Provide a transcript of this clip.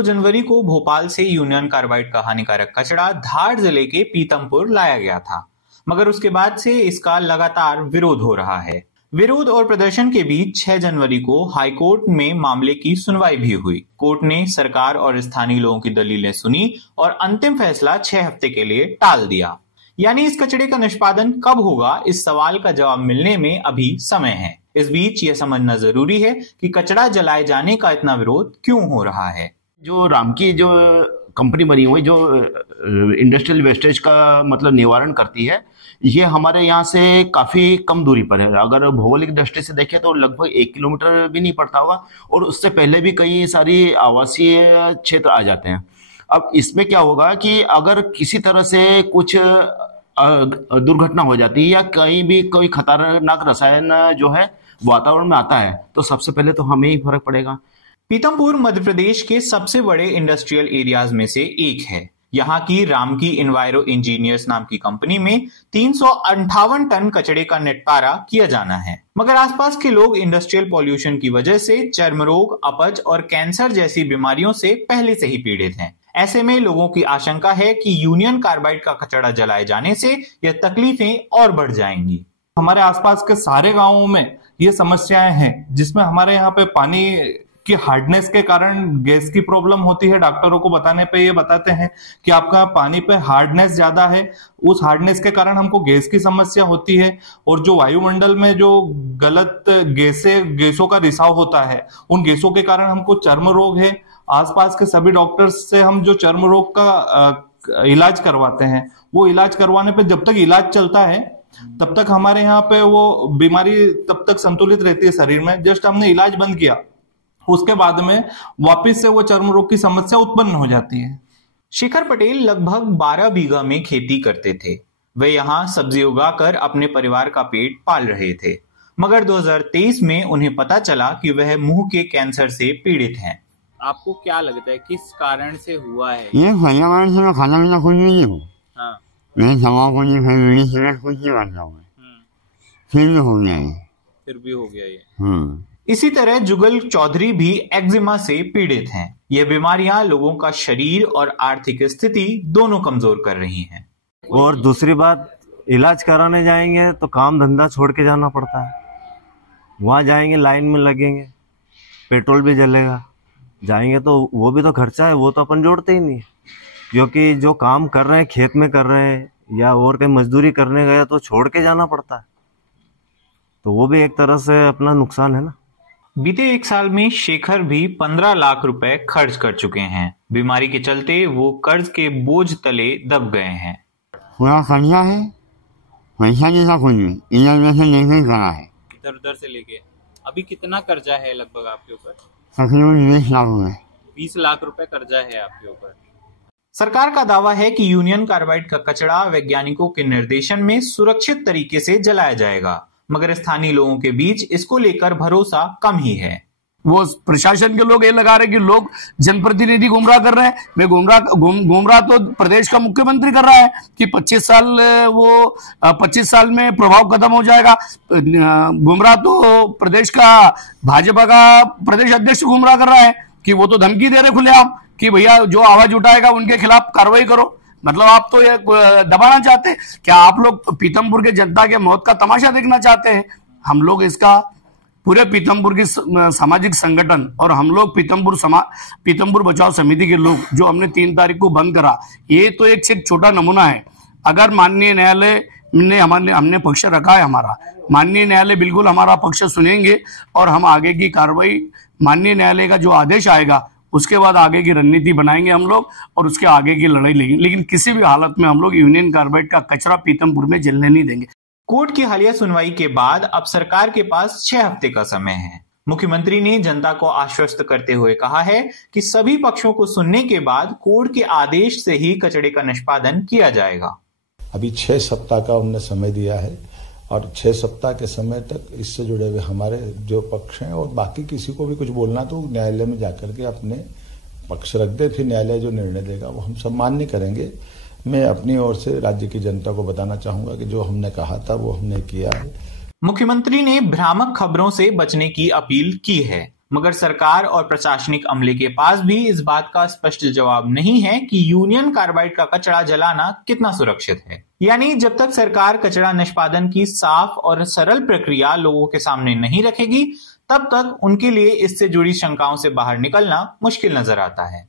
2 जनवरी को भोपाल से union carbide का हानिकारक कचरा धार जिले के पीतमपुर लाया गया था, मगर उसके बाद से इसका लगातार विरोध हो रहा है। विरोध और प्रदर्शन के बीच 6 जनवरी को हाईकोर्ट में मामले की सुनवाई भी हुई। कोर्ट ने सरकार और स्थानीय लोगों की दलीलें सुनी और अंतिम फैसला 6 हफ्ते के लिए टाल दिया। यानी इस कचरे का निष्पादन कब होगा, इस सवाल का जवाब मिलने में अभी समय है। इस बीच यह समझना जरूरी है कि कचरा जलाए जाने का इतना विरोध क्यों हो रहा है। जो रामकी जो कंपनी बनी हुई जो इंडस्ट्रियल वेस्टेज का मतलब निवारण करती है, ये हमारे यहाँ से काफी कम दूरी पर है। अगर भौगोलिक दृष्टि से देखें तो लगभग 1 किलोमीटर भी नहीं पड़ता होगा, और उससे पहले भी कई सारी आवासीय क्षेत्र आ जाते हैं। अब इसमें क्या होगा कि अगर किसी तरह से कुछ दुर्घटना हो जाती है या कहीं भी कोई खतरनाक रसायन जो है वातावरण में आता है, तो सबसे पहले तो हमें ही फर्क पड़ेगा। पीतमपुर मध्य प्रदेश के सबसे बड़े इंडस्ट्रियल एरियाज में से एक है। यहाँ की रामकी इन्वायरो इंजीनियर्स नाम की कंपनी में 358 टन कचरे का निपटारा किया जाना है, मगर आसपास के लोग इंडस्ट्रियल पॉल्यूशन की वजह से चर्म रोग, अपच और कैंसर जैसी बीमारियों से पहले से ही पीड़ित हैं। ऐसे में लोगों की आशंका है कि यूनियन कार्बाइड का कचरा जलाए जाने से यह तकलीफें और बढ़ जाएंगी। हमारे आसपास के सारे गांवों में ये समस्याएं हैं, जिसमें हमारे यहाँ पे पानी की हार्डनेस के कारण गैस की प्रॉब्लम होती है। डॉक्टरों को बताने पे ये बताते हैं कि आपका पानी पे हार्डनेस ज्यादा है, उस हार्डनेस के कारण हमको गैस की समस्या होती है। और जो वायुमंडल में जो गलत गैसों का रिसाव होता है, उन गैसों के कारण हमको चर्म रोग है। आसपास के सभी डॉक्टर्स से हम जो चर्म रोग का इलाज करवाते हैं, वो इलाज करवाने पे जब तक इलाज चलता है तब तक हमारे यहाँ पे वो बीमारी तब तक संतुलित रहती है शरीर में। जस्ट हमने इलाज बंद किया, उसके बाद में वापस से वो चर्म रोग की समस्या उत्पन्न हो जाती है। शेखर पटेल लगभग 12 बीघा में खेती करते थे। वे यहाँ सब्जी उगाकर अपने परिवार का पेट पाल रहे थे, मगर 2023 में उन्हें पता चला कि वह मुंह के कैंसर से पीड़ित हैं। आपको क्या लगता है किस कारण से हुआ है? ये पर्यावरण से मैं खाना पीना कुछ नहीं हूँ। हाँ। मैं दवा को नहीं खाई, बीड़ी सिगरेट कुछ नहीं करता हूँ। फिर भी हो गया ये। फिर भी हो गया ये। इसी तरह जुगल चौधरी भी एक्जिमा से पीड़ित हैं। यह बीमारियां लोगों का शरीर और आर्थिक स्थिति दोनों कमजोर कर रही हैं। और दूसरी बात, इलाज कराने जाएंगे तो काम धंधा छोड़ के जाना पड़ता है। वहां जाएंगे, लाइन में लगेंगे, पेट्रोल भी जलेगा, जाएंगे तो वो भी तो खर्चा है, वो तो अपन जोड़ते ही नहीं। क्योंकि जो काम कर रहे हैं, खेत में कर रहे हैं या और कहीं मजदूरी करने गए तो छोड़ के जाना पड़ता है, तो वो भी एक तरह से अपना नुकसान है ना। बीते 1 साल में शेखर भी 15 लाख रुपए खर्च कर चुके हैं। बीमारी के चलते वो कर्ज के बोझ तले दब गए हैं। पूरा कर्जा है, पैसा जैसा कुछ नहीं, इधर से नहीं करा है, इधर उधर से लेके। अभी कितना कर्जा है लगभग आपके ऊपर? तकरीबन 20 लाख रुपए। 20 लाख रुपए कर्जा है आपके ऊपर। सरकार का दावा है कि यूनियन कार्बाइड का कचरा वैज्ञानिकों के निर्देशन में सुरक्षित तरीके से जलाया जाएगा, मगर स्थानीय लोगों के बीच इसको लेकर भरोसा कम ही है। वो प्रशासन के लोग ये लगा रहे कि लोग जनप्रतिनिधि गुमराह कर रहे हैं। वे गुमराह तो प्रदेश का मुख्यमंत्री कर रहा है कि 25 साल में प्रभाव खत्म हो जाएगा। गुमराह तो प्रदेश का भाजपा का प्रदेश अध्यक्ष गुमराह कर रहा है कि वो तो धमकी दे रहे खुलेआम कि भैया जो आवाज उठाएगा उनके खिलाफ कार्रवाई करो। मतलब आप तो ये दबाना चाहते हैं। क्या आप लोग पीतमपुर के जनता के मौत का तमाशा देखना चाहते हैं? हम लोग इसका पूरे पीतमपुर की सामाजिक संगठन और हम लोग पीतमपुर बचाओ समिति के लोग जो हमने 3 तारीख को बंद करा, ये तो एक छोटा नमूना है। अगर माननीय न्यायालय ने हमने पक्ष रखा है हमारा, माननीय न्यायालय बिल्कुल हमारा पक्ष सुनेंगे और हम आगे की कार्रवाई, माननीय न्यायालय का जो आदेश आएगा उसके बाद आगे की रणनीति बनाएंगे हम लोग और उसके आगे की लड़ाई लेंगे। लेकिन किसी भी हालत में हम लोग यूनियन कार्बाइड का कचरा पीतमपुर में जलने नहीं देंगे। कोर्ट की हालिया सुनवाई के बाद अब सरकार के पास 6 हफ्ते का समय है। मुख्यमंत्री ने जनता को आश्वस्त करते हुए कहा है कि सभी पक्षों को सुनने के बाद कोर्ट के आदेश से ही कचरे का निष्पादन किया जाएगा। अभी 6 सप्ताह का उन्होंने समय दिया है और 6 सप्ताह के समय तक इससे जुड़े हुए हमारे जो पक्ष हैं और बाकी किसी को भी कुछ बोलना तो न्यायालय में जाकर के अपने पक्ष रख दे, फिर न्यायालय जो निर्णय देगा वो हम सब मान्य करेंगे। मैं अपनी ओर से राज्य की जनता को बताना चाहूंगा कि जो हमने कहा था वो हमने किया है। मुख्यमंत्री ने भ्रामक खबरों से बचने की अपील की है। मगर सरकार और प्रशासनिक अमले के पास भी इस बात का स्पष्ट जवाब नहीं है कि यूनियन कार्बाइड का कचरा जलाना कितना सुरक्षित है। यानी जब तक सरकार कचरा निष्पादन की साफ और सरल प्रक्रिया लोगों के सामने नहीं रखेगी, तब तक उनके लिए इससे जुड़ी शंकाओं से बाहर निकलना मुश्किल नजर आता है।